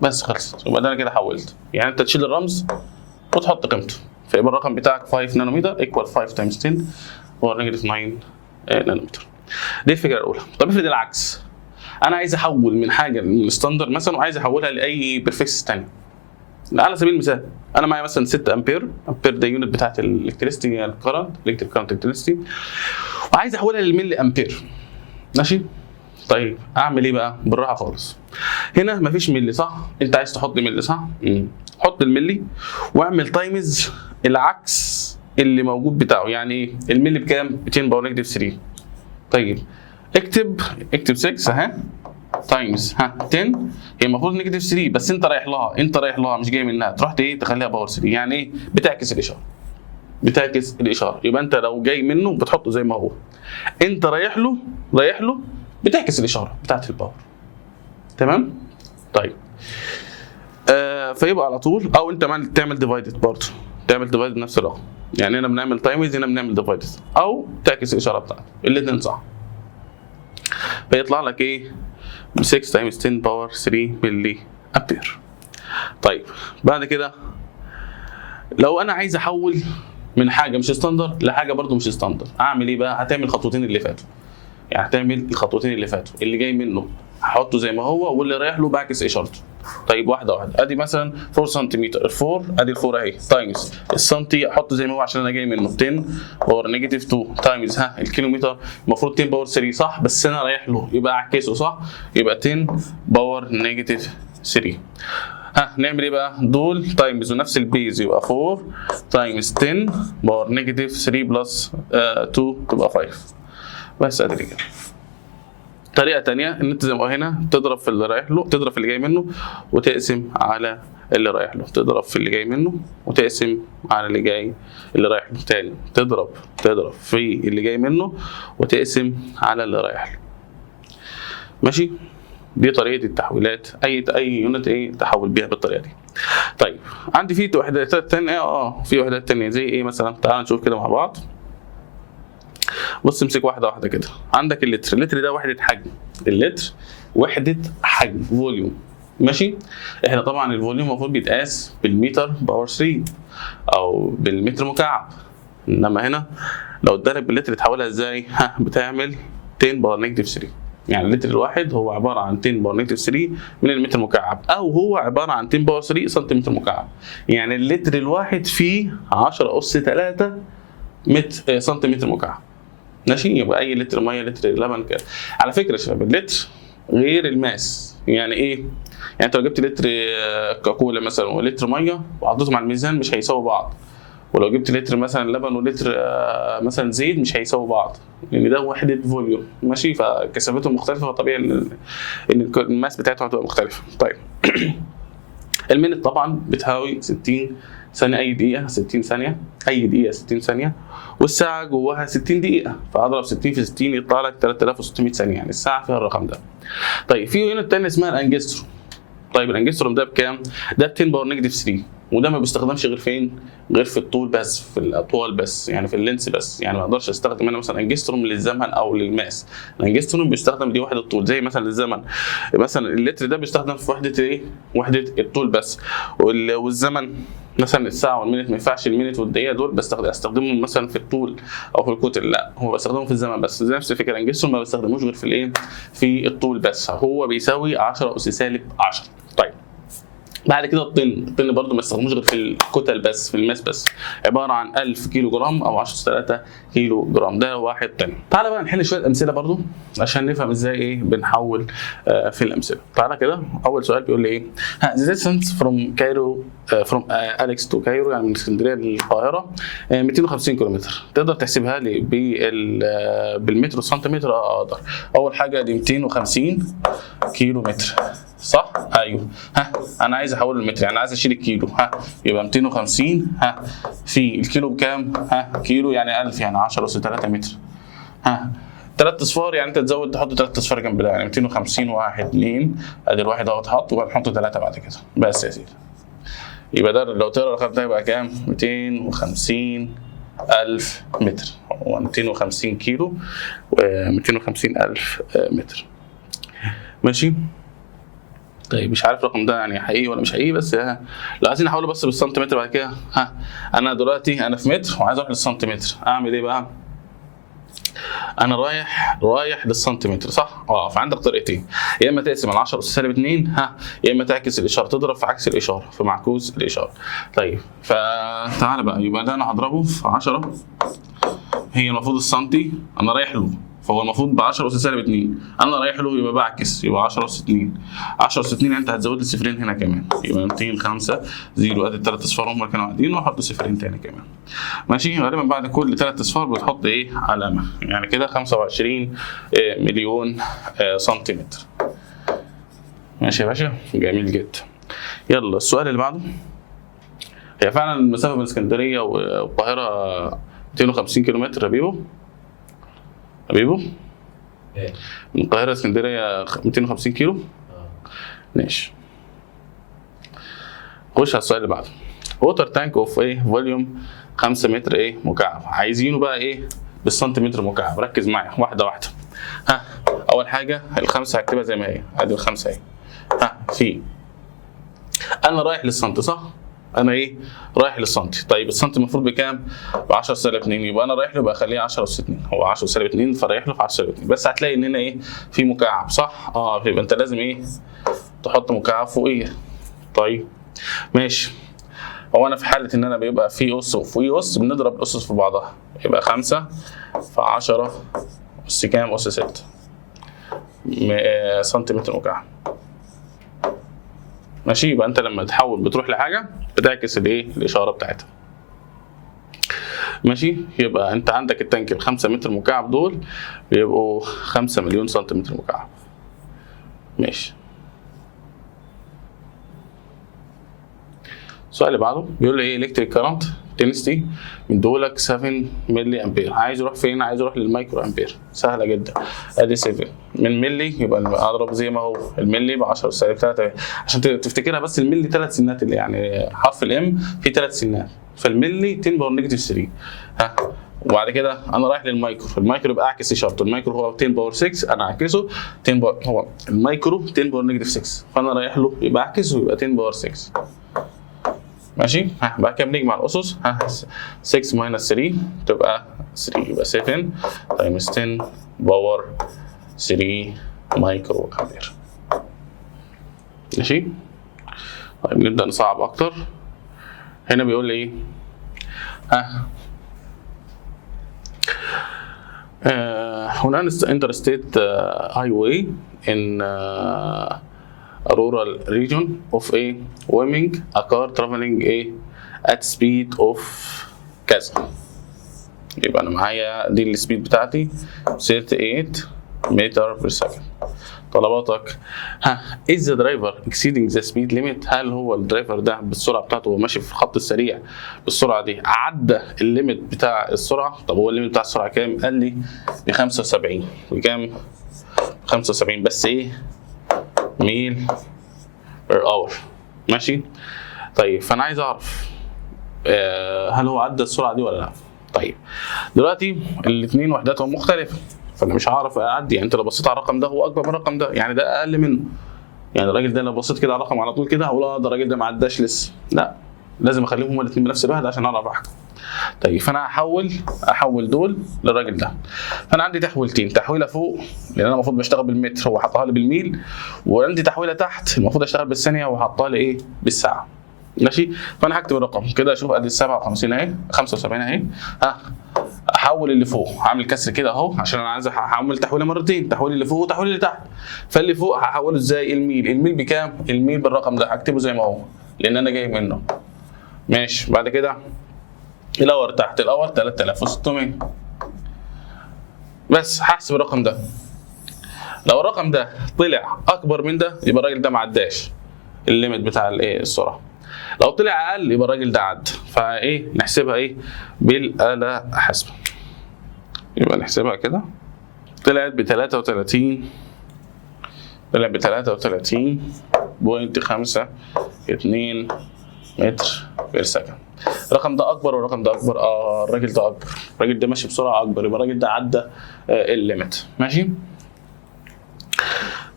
بس خلصت. يبقى ده انا كده حولت، يعني انت تشيل الرمز وتحط قيمته، فيبقى الرقم بتاعك 5 نانومتر ايكوال 5 تايمز 10 باور نيجاتيف 9 نانومتر. دي الفكره الاولى. طب افرض العكس، انا عايز احول من حاجه من الستاندر مثلا وعايز احولها لاي بريفكس ثاني. على سبيل المثال انا معايا مثلا 6 امبير، امبير ده يونت بتاعت الالكتريستي، الكرنت، الكتريك كرنت الكتريستي، وعايز احولها للملي امبير، ماشي؟ طيب اعمل ايه بقى؟ بالراحه خالص، هنا مفيش ملي صح؟ انت عايز تحط ملي صح؟ حط الملي واعمل تايمز العكس اللي موجود بتاعه، يعني ايه؟ الملي بكام؟ 200 باور نيجاتيف 3. طيب اكتب 6 اهي تايمز 10، هي المفروض نيجاتيف 3 بس انت رايح لها مش جاي منها، تروح ايه تخليها باور 3، يعني ايه؟ بتعكس الاشاره، بتعكس الاشاره. يبقى انت لو جاي منه بتحطه زي ما هو، انت رايح له بتعكس الاشاره بتاعت الباور، تمام؟ طيب فيبقى على طول، او انت تعمل ديفايدد برضه، تعمل ديفايدد نفس الرقم، يعني هنا بنعمل تايمز هنا بنعمل ديفايدد، او تعكس الاشاره بتاعته، الاثنين صح. فيطلع لك ايه؟ 6 تايمز 10 باور 3 ملي امبير. طيب بعد كده لو انا عايز احول من حاجه مش ستاندر لحاجه برضو مش ستاندر، اعمل ايه بقى؟ هتعمل الخطوتين اللي فاتوا، يعني هتعمل الخطوتين اللي فاتوا، اللي جاي منه هحطه زي ما هو، واللي رايح له بعكس اشارته. طيب واحده واحده. ادي مثلا 4 سنتيمتر، ال4 ادي ال4 اهي تايمز السنتي احطه زي ما هو عشان انا جاي منه 10 باور نيجاتيف 2 تايمز الكيلومتر المفروض 10 باور 3 صح، بس انا رايح له يبقى اعكسه صح، يبقى 10 باور نيجاتيف 3. نعمل ايه بقى؟ دول تايمز ونفس البيز يبقى 4 تايمز 10 باور نيجاتيف 3 بلس 2 تبقى 5. بس ادي كده. طريقه ثانيه ان انت زي ما هنا تضرب في اللي رايح له، تضرب في اللي جاي منه وتقسم على اللي رايح له، تضرب في اللي جاي منه وتقسم على اللي رايح له. تاني تضرب في اللي جاي منه وتقسم على اللي رايح له. ماشي؟ دي طريقه التحويلات، اي يونت تحول بيها بالطريقه دي. طيب عندي في وحدات ثانيه، في وحدات ثانيه زي ايه مثلا؟ تعال نشوف كده مع بعض. بص امسك واحده واحده كده. عندك اللتر، اللتر ده وحده حجم، اللتر وحده حجم فوليوم. ماشي؟ احنا طبعا الفوليوم المفروض بيتقاس بالمتر باور 3 او بالمتر مكعب، انما هنا لو ادالك باللتر تحولها ازاي؟ بتعمل 10 باور نيجاتيف 3. يعني اللتر الواحد هو عباره عن 10 باور نيجاتيف 3 من المتر مكعب، او هو عباره عن 10 باور 3 سنتيمتر مكعب. يعني اللتر الواحد فيه 10 اس 3 سنتيمتر مكعب. ماشي؟ يبقى اي لتر ميه، لتر لبن كده. على فكره يا شباب اللتر غير الماس. يعني ايه؟ يعني انت لو جبت لتر كاكولا مثلا ولتر ميه وحطيتهم على الميزان مش هيساووا بعض، ولو جبت لتر مثلا لبن ولتر مثلا زيت مش هيساووا بعض، لان ده وحده فوليوم. ماشي؟ فكثافتهم مختلفه، فطبيعي ان الماس بتاعتهم هتبقى مختلفه. طيب المينت طبعا بتساوي 60 ثانيه، اي دقيقه 60 ثانيه، اي دقيقه 60 ثانيه، والساعه جواها 60 دقيقه، فاضرب 60 في 60 يطلع لك 3600 ثانيه، يعني الساعه فيها الرقم ده. طيب في يونت ثانيه اسمها الانجستروم. طيب الانجستروم ده بكام؟ ده ب 10 باور نيجاتيف 3، وده ما بيستخدمش غير فين؟ غير في الطول بس، في الاطوال بس، يعني في اللينس بس. يعني ما اقدرش استخدم انا مثلا انجستروم للزمن او للماس. الانجستروم بيستخدم دي وحده الطول، زي مثلا للزمن مثلا اللتر ده بيستخدم في وحده ايه؟ وحده الطول بس. والزمن مثلا الساعه والمينت ما ينفعش المينت والدقيقه دول استخدمهم مثلا في الطول او في الكتل، لا هو بستخدمهم في الزمن بس. زي نفس الفكره الانجستروم ما بستخدموش غير في الايه؟ في الطول بس. هو بيساوي 10 اس سالب 10. طيب بعد كده الطن برضه ما استخدموش غير في الكتل بس، في الماس بس، عباره عن 1000 كيلو جرام او 10 كيلو جرام، ده واحد طن. تعالى بقى نحل شويه امثله برضه عشان نفهم ازاي بنحول في الامثله. تعالى كده اول سؤال بيقول لي ايه؟ the distance from Cairo from Alex to Cairo، يعني من اسكندريه للقاهره 250 كيلومتر. تقدر تحسبها لي بالمتر والسنتيمتر؟ اقدر. اول حاجه دي 250 كيلو متر صح؟ ايوه. انا عايز احول المتر، يعني عايز اشيل الكيلو. يبقى 250 في الكيلو بكام؟ كيلو يعني 1000، يعني 10 اس 3 متر. 3 اصفار، يعني انت تزود تحط 3 اصفار جنب ده، يعني 250 1 2 ادي الواحد اهو اتحط، وهنحط 3 بعد كده بس يا سيدي. يبقى ده لو تقرا الرقم ده يبقى كام؟ 250 ألف متر، هو 250 كيلو و 250 ألف متر. ماشي؟ طيب مش عارف الرقم ده يعني حقيقي ولا مش حقيقي، بس لو عايزين نحوله بس بالسنتيمتر بعد كده. انا دلوقتي انا في متر وعايز اروح للسنتيمتر، اعمل ايه بقى؟ انا رايح للسنتيمتر صح؟ فعندك طريقتين، يا اما تقسم على 10 اس سالب 2 يا اما تعكس الاشاره، تضرب في عكس الاشاره، في معكوس الاشاره. طيب فتعالى بقى، يبقى ده انا هضربه في 10، هي المفروض السنتي انا رايح له، فهو المفروض ب 10 اس سالب 2، انا رايح له يبقى بعكس، يبقى 10 اس 2. 10 اس 2 انت هتزود لي صفرين هنا كمان، يبقى 205 0 ادي الثلاث اصفار هم كانوا قاعدين، واحط صفرين تاني كمان. ماشي؟ غالبا بعد كل 3 اصفار بتحط علامه، يعني كده 25 مليون سنتيمتر. ماشي يا باشا؟ جميل جدا. يلا السؤال اللي بعده. هي فعلا المسافه بين اسكندريه والقاهره 250 كيلومتر يا بيبو؟ من القاهرة اسكندرية 250 كيلو؟ ماشي. خش على السؤال اللي بعده. ووتر تانك اوف فوليوم 5 متر مكعب، عايزينه بقى بالسنتيمتر مكعب. ركز معايا واحدة واحدة. أول حاجة الخمسة هكتبها زي ما هي، ادي الخمسة في أنا رايح للسنتي صح؟ انا ايه رايح للسنتي. طيب السنتي المفروض بكام؟ ب 10 سالب 2، يبقى انا رايح له بقى اخليه 10 اس 2، هو 10 سالب 2 فرايح له في 10 سالب 2. بس هتلاقي ان هنا ايه في مكعب صح؟ يبقى انت لازم ايه تحط مكعب فوقيه. طيب ماشي. هو انا في حاله ان انا بيبقى في اس وفوقيه اس بنضرب الاسس في بعضها، يبقى 5 في 10 اس كام؟ اس 6 سنتيمتر مكعب. ماشي. يبقى انت لما تحول بتروح لحاجه بتعكس الايه الاشاره بتاعتها. ماشي. يبقى انت عندك التانك ال 5 متر مكعب دول بيبقوا 5 مليون سنتيمتر مكعب. ماشي. السؤال اللي بعده بيقول لي ايه الكتريك كارنت تنستي مديهولك 7 ملي امبير، عايز يروح فين؟ عايز يروح للمايكرو امبير. سهله جدا، ادي 7 من ملي يبقى اضرب زي ما هو الملي ب 10 سالب 3 عشان تفتكرها. بس الملي 3 سنات، اللي يعني حرف الام فيه 3 سنات، فالملي 10 باور نيجاتيف 3. وبعد كده انا رايح للمايكرو، المايكرو يبقى اعكس اشارته، المايكرو هو 10 باور 6 انا اعكسه 10 باور، هو المايكرو 10 باور نيجاتيف 6 فانا رايح له يبقى اعكسه يبقى 10 باور 6. ماشي. بعد كده بنجمع الاسس 6 ماينس 3 تبقى 3 يبقى 7 تايمز 10 باور 3 مايكرو امبير. ماشي. طيب نبدا نصعب اكتر. هنا بيقول لي ايه هنا interstate highway in a rural region of a Wyoming a car traveling at speed of كذا. يبقى انا معايا دي السبيد بتاعتي 38 متر بير سكند. طلباتك is the driver exceeding the speed limit؟ هل هو الدرايفر ده بالسرعه بتاعته وهو ماشي في الخط السريع بالسرعه دي عدى الليميت بتاع السرعه؟ طب هو الليميت بتاع السرعه كام؟ قال لي ب 75. بكام؟ 75 بس ايه ميل بير اور. ماشي. طيب فانا عايز اعرف هل هو عدى السرعه دي ولا لا؟ طيب دلوقتي الاثنين وحداتهم مختلفه فانا مش هعرف اعدي. يعني انت لو بصيت على الرقم ده هو اكبر من الرقم ده، يعني ده اقل منه. يعني الراجل ده لو بصيت كده على الرقم على طول كده هقول ده الراجل ده ما عداش لسه، لا لازم اخليهم هما الاثنين بنفس الوحده عشان اعرف احكم. طيب فانا احول دول للراجل ده. فانا عندي تحويلتين، تحويله فوق لان انا المفروض بشتغل بالمتر هو حطها لي بالميل، وعندي تحويله تحت المفروض اشتغل بالثانيه وهو حطها لي ايه بالساعه. ماشي. فانا هكتب الرقم كده اشوف ادي 57 اهي 75 اهي. احول اللي فوق هعمل كسر كده اهو عشان انا عايز احول تحويله مرتين، تحويل اللي فوق وتحويل اللي تحت. فاللي فوق هحوله ازاي؟ الميل بكام؟ الميل بالرقم ده هكتبه زي ما هو لان انا جاي منه. ماشي. بعد كده الاور تحت، الاور 3600 بس هحسب الرقم ده. لو الرقم ده طلع اكبر من ده يبقى الراجل ده ما عداش الليميت بتاع الايه السرعه، لو طلع اقل يبقى الراجل ده عدى. فايه نحسبها ايه بالاله حاسبه. يبقى نحسبها كده طلعت ب 33 33.52 متر بير سكند. الرقم ده اكبر والرقم ده اكبر. الراجل ده اكبر، الراجل ده ماشي بسرعه اكبر يبقى الراجل ده عدى الليميت. ماشي.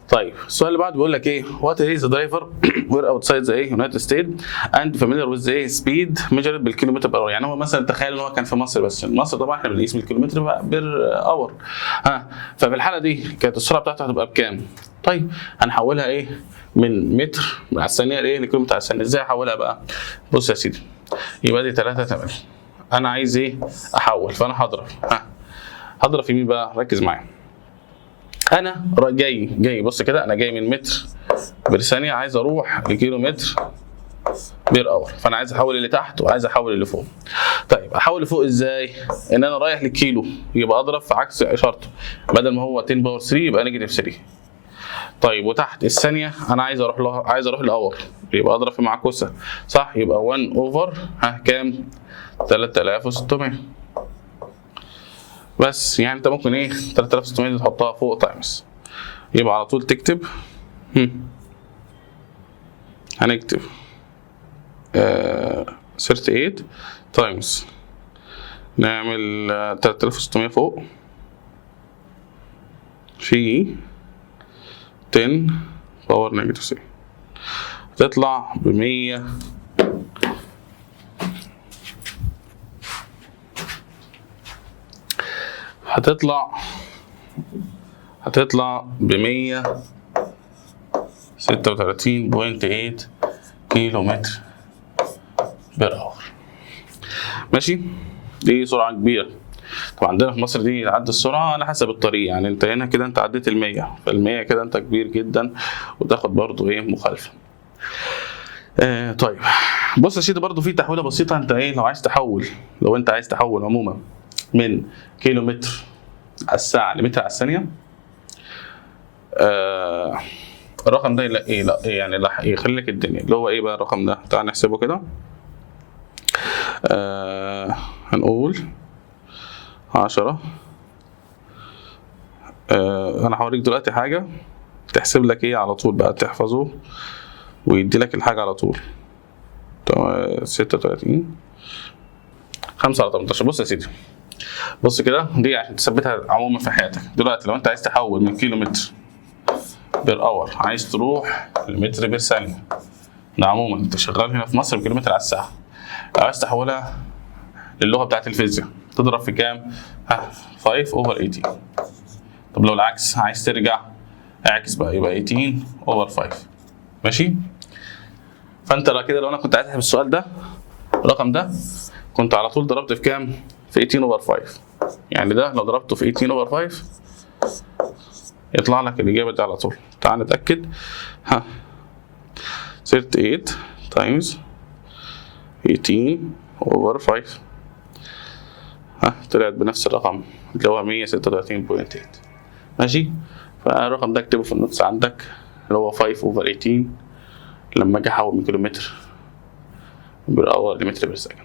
طيب السؤال اللي بعده بيقول لك ايه what is the driver were outside the United States and familiar with the speed measured بالكيلومتر بر اور. يعني هو مثلا تخيل ان هو كان في مصر، بس مصر طبعا احنا بنقيس بالكيلومتر بر اور. ففي الحاله دي كانت السرعه بتاعته هتبقى بكام؟ طيب هنحولها ايه من متر على الثانيه لايه لكيلومتر على الثانيه. ازاي احولها بقى؟ بص يا سيدي، يبقى دي 3 انا عايز ايه احول، فانا هضرب في مين بقى؟ ركز معايا. انا جاي بص كده، انا جاي من متر بير ثانيه عايز اروح لكيلو متر بير اور، فانا عايز احول اللي تحت وعايز احول اللي فوق. طيب احول لفوق ازاي؟ ان انا رايح للكيلو يبقى اضرب في عكس اشارته، بدل ما هو 10 باور 3 يبقى نيجاتيف 3. طيب وتحت الثانيه انا عايز اروح لاور يبقى اضرب في معكوسه صح، يبقى 1 اوفر كام 3600. بس يعني انت ممكن ايه 3600 دي تحطها فوق تايمز، يبقى على طول تكتب هنكتب 38 تايمز نعمل 3600 فوق في 10 باور نيجاتيف 3 تطلع ب 100 هتطلع ب 136.8 كيلو متر بير اور. ماشي، دي سرعة كبيرة. طبعا عندنا في مصر دي عد السرعة على حسب الطريق، يعني انت هنا كده انت عديت المية، فالمية كده انت كبير جدا وتاخد برضو ايه مخالفة. طيب بص يا سيدي، برضو في تحويلة بسيطة. انت ايه لو انت عايز تحول عموما من كيلو متر على الساعة لمتر على الثانية، الرقم ده يخلي لك الدنيا. اللي هو ايه بقى الرقم ده؟ تعال نحسبه كده. هنقول 10. انا هوريك دلوقتي حاجة تحسب لك ايه على طول بقى، تحفظه ويدي لك الحاجة على طول. 36 5 على 18. بص يا سيدي، بص كده، دي عشان تثبتها عموما في حياتك. دلوقتي لو انت عايز تحول من كيلو متر بير اور عايز تروح لمتر بير ثانية، ده عموما انت شغال هنا في مصر بكيلومتر على الساعة. لو عايز تحولها للغة بتاعت الفيزياء تضرب في كام؟ 5/18. طب لو العكس عايز ترجع اعكس بقى، يبقى 18/5. ماشي؟ فانت لو انا كنت عايز احسب السؤال ده، الرقم ده كنت على طول ضربت في كام؟ في 18/5. يعني ده لو ضربته في 18/5 يطلع لك الإجابة دي على طول. تعال نتأكد. 38 times 18/5 طلعت بنفس الرقم اللي هو 136.8. ماشي، فالرقم ده اكتبه في النوتس عندك، اللي هو 5/18 لما اجي احول من كيلومتر بير اور لمتر بير سكند.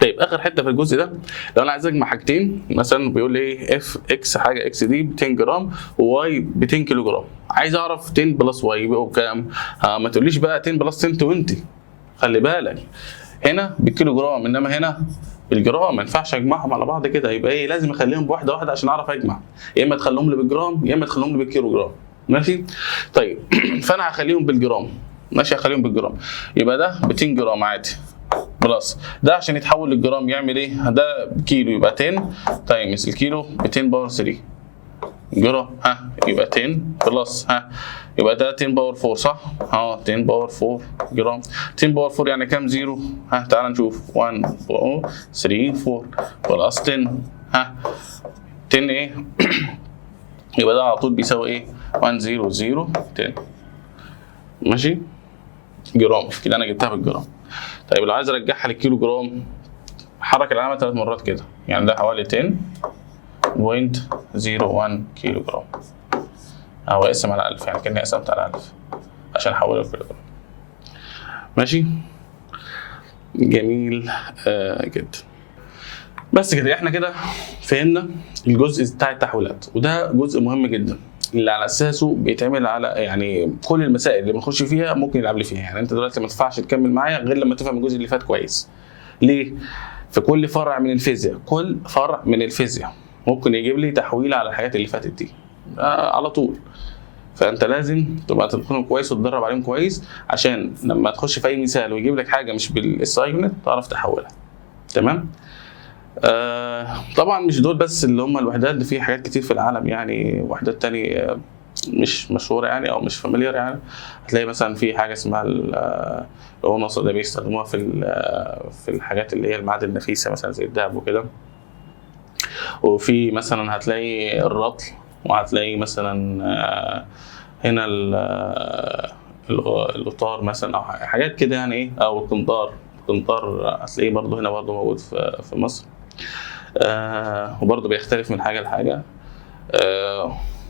طيب اخر حته في الجزء ده، لو انا عايز اجمع حاجتين، مثلا بيقول لي ايه اف اكس حاجه اكس دي ب 200 جرام وواي ب 200 كيلو جرام، عايز اعرف 10 بلس واي يبقوا بكام. ما تقوليش بقى 10 بلس 10 20، خلي بالك هنا بالكيلو جرام انما هنا بالجرام، ما ينفعش اجمعهم على بعض كده. يبقى ايه، لازم اخليهم بواحده واحده عشان اعرف اجمع، يا اما تخليهم لي بالجرام يا اما تخليهم لي بالكيلو جرام. ماشي طيب فانا هخليهم بالجرام. ماشي، هخليهم بالجرام. يبقى ده ب 200 جرام عادي بلس ده عشان يتحول للجرام يعمل ايه؟ ده كيلو يبقى 10 تايمز الكيلو ب 10 باور 3 جرام. يبقى 10 بلس يبقى ده 10 باور 4 صح؟ 10 باور 4 جرام. 10 باور 4 يعني كام زيرو؟ تعال نشوف. 1 4 3 4 بلس 10 10 ايه؟ يبقى ده على طول بيساوي ايه؟ 1 0 0 10. ماشي؟ جرام كده انا جبتها بالجرام. طيب لو عايز ارجعها للكيلو جرام، حرك العلامه 3 مرات كده، يعني ده حوالي 10.01 كيلو جرام، او اقسم على 1000، يعني كاني قسمت على 1000 عشان احوله لكيلو جرام. ماشي جميل جدا. بس كده احنا كده فهمنا الجزء بتاع التحويلات، وده جزء مهم جدا اللي على اساسه بيتعمل على يعني كل المسائل اللي بنخش فيها ممكن يلعب لي فيها. يعني انت دلوقتي ما تنفعش تكمل معايا غير لما تفهم الجزء اللي فات كويس. ليه؟ في كل فرع من الفيزياء ممكن يجيب لي تحويل على الحاجات اللي فاتت دي على طول. فانت لازم تبقى تدخلهم كويس وتدرب عليهم كويس، عشان لما تخش في اي مثال ويجيب لك حاجه مش بالاس اي يونت تعرف تحولها. تمام؟ طبعا مش دول بس اللي هم الوحدات، دي في حاجات كتير في العالم، يعني وحدات تانية مش مشهوره يعني او مش فاميليار. يعني هتلاقي مثلا في حاجه اسمها الأونص اللي بيستخدموها في الحاجات اللي هي المعادن النفيسه مثلا زي الذهب وكده. وفي مثلا هتلاقي الرطل، وهتلاقي مثلا هنا القطار مثلا او حاجات كده يعني ايه، او القنطار هتلاقيه برضه هنا برضه موجود في مصر. وبرضه بيختلف من حاجه لحاجه.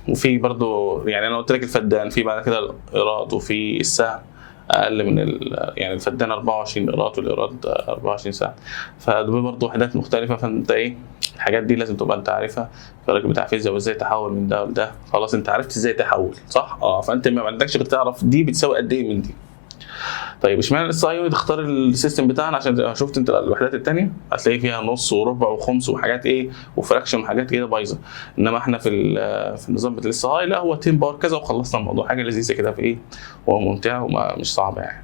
وفي برضه يعني انا قلت لك الفدان، في بعد كده القيراط، وفي السهم اقل من يعني الفدان 24 قيراط والايراد 24 ساعه. فدول برضه وحدات مختلفه. فانت ايه الحاجات دي لازم تبقى انت عارفها كراجل بتاع فيزياء، وازاي تحول من ده لده. خلاص انت عرفت ازاي تحول صح؟ فانت ما عندكش غير تعرف دي بتساوي قد ايه من دي. طيب اشمعنى الاس اي يونت تختار السيستم بتاعنا؟ عشان شفت انت الوحدات الثانيه هتلاقي فيها نص وربع وخمس وحاجات ايه وفراكشن وحاجات كده بايظه، انما احنا في النظام بتاع الاس اي لا، هو 10 باور كذا وخلصنا الموضوع. حاجه لذيذه كده في ايه وممتعه ومش صعبه يعني.